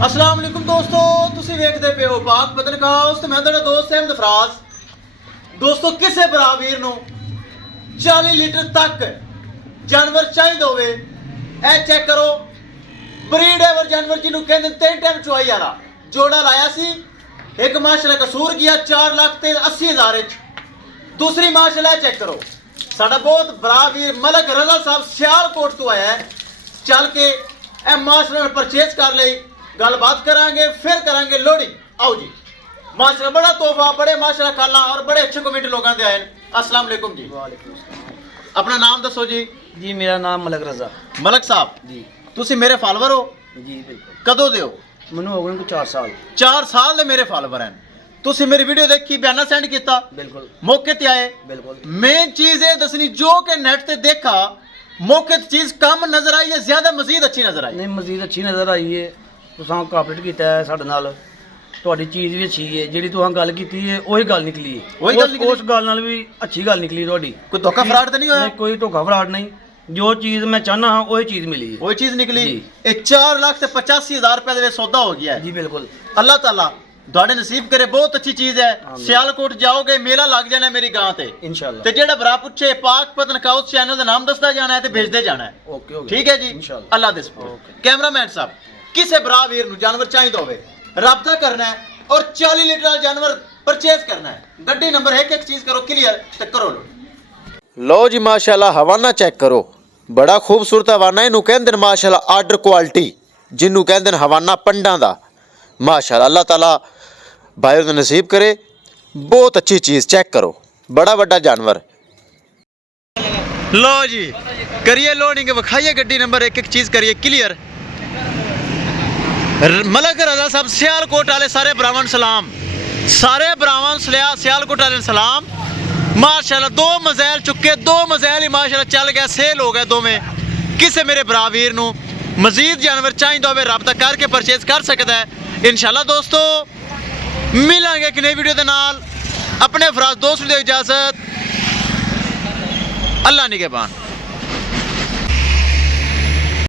अस्सलाम वालेकुम दोस्तों, तुसी वेखदे पे हो पाक पतनकाउस ते मैं तुहाडा दोस्त अहमद फराज। दोस्तों किसे भरा वीर नूं 40 लीटर तक जानवर चाहिए होवे, ए चेक करो ब्रीड एवर जानवर जिन्हों कहते 3 टाइम चुआई वाला जोड़ा लाया सी। एक माशाल्लाह कसूर गया 4,80,000 दूसरी माशाल्लाह चेक करो साडा बहुत भरा वीर मलक रजा साहब सियालकोट तो आया है, चल के ए माशाल्लाह परचेज कर ले, गलबात करांगे फिर करांगे लोडिंग। आओ जी माशाल्लाह बड़ा तोहफा, बड़े माशाल्लाह खाला और बड़े अच्छे कमेंट लोगों के आए। अस्सलाम वालेकुम जी। अपना नाम दसो जी। जी मेरा नाम मलक रजा। मलक साहब जी तुसी मेरे फॉलोवर हो? जी बिल्कुल। कदों दे हो? मैनू हो गए 4 साल। 4 साल दे मेरे फॉलोवर हैं। तुसी मेरी वीडियो देखी, बयाना सेंड किया, बिल्कुल मौके ते आए। बिल्कुल मेन चीज है दसनी जो कि नेट ते देखा मौके ते चीज कम नजर आई है ज्यादा मजीद अच्छी नजर आई? नहीं मजीद अच्छी नज़र आई है। तुसां कोऑपरेट किया है साडे नाल, ਤੁਹਾਡੀ ਚੀਜ਼ ਵੀ ਅੱਛੀ ਹੈ। ਜਿਹੜੀ ਤੁਸੀਂ ਗੱਲ ਕੀਤੀ ਹੈ ਉਹੀ ਗੱਲ ਨਿਕਲੀ ਹੈ। ਉਹੀ ਗੱਲ ਨਿਕਲੀ? ਉਸ ਗੱਲ ਨਾਲ ਵੀ ਅੱਛੀ ਗੱਲ ਨਿਕਲੀ ਤੁਹਾਡੀ। कोई धोखा फ्रॉड तो नहीं होया? ਨਹੀਂ ਕੋਈ ਧੋਖਾ ਫਰਾਡ ਨਹੀਂ। ਜੋ ਚੀਜ਼ ਮੈਂ ਚਾਹਨਾ ਹਾਂ ਉਹੀ ਚੀਜ਼ ਮਿਲੀ ਹੈ। वही चीज निकली। जी। ये 4,85,000 रुपए दे सौदा हो गया है। जी बिल्कुल अल्लाह ताला ਤੁਹਾਡੇ ਨਸੀਬ ਕਰੇ, ਬਹੁਤ ਅੱਛੀ ਚੀਜ਼ ਹੈ। ਆਮੀਨ। ਸਿਆਲਕੋਟ ਜਾਓਗੇ ਮੇਲਾ ਲੱਗ ਜਾਣਾ ਮੇਰੀ ਗਾਂ ਤੇ ਇਨਸ਼ਾਅੱਲਾ। ਤੇ ਜਿਹੜਾ ਭਰਾ ਪੁੱਛੇ ਪਾਕ ਪਤਨਕਾਉਸ ਚੈਨਲ ਦਾ ਨਾਮ ਦੱਸਦਾ ਜਾਣਾ ਹੈ ਤੇ ਭੇਜਦੇ ਜਾਣਾ ਹੈ। ਓਕੇ ਓਕੇ ਠੀਕ ਹੈ ਜੀ, ਇਨਸ਼ਾਅੱਲਾ। ਅੱਲਾ ਦੇ ਸਪੋਰਟ। ਓਕੇ। ਕੈਮਰਾਮੈਨ ਸਾਹਿਬ ਕਿਸੇ ਭਰਾ ਵੀਰ ਨੂੰ ਜਾਨਵਰ ਚਾਹੀਦਾ ਹੋਵੇ ਰਾਬਤਾ ਕਰਨਾ ਹੈ और 40 लीटर वाला जानवर परचेज करना है, गड्डी नंबर एक एक चीज करो क्लियर ते करो लो जी। माशाल्लाह हवाना चेक करो, बड़ा खूबसूरत हवाना इनू कहंदे ने माशाल्लाह आर्डर क्वालिटी जिन्नू कहंदे ने हवाना पंडा दा। माशाल्लाह अल्लाह ताला भाई दा नसीब करे, बहुत अच्छी चीज चेक करो, बड़ा बड़ा जानवर। लो जी करिए लोडिंग, विखाइए गड्डी नंबर एक एक चीज करिए क्लियर। मलक रजा साहब सियालकोट वाले सारे भरावां नूं सलाम, सारे भरावां नूं सियालकोट वाले सलाम। माशाल्लाह 2 मज़ैल चुके, 2 मज़ैल ही माशाल्लाह चल गया, सेल हो गए दोवें। किसे मेरे भरा वीर नूं मजीद जानवर चाहिए होवे राबता करके परचेज कर सकता है इंशाल्लाह। दोस्तों मिलांगे एक नई वीडियो दे नाल। अपने फराज दोस्त नूं दे इजाजत, अल्लाह निगहबान।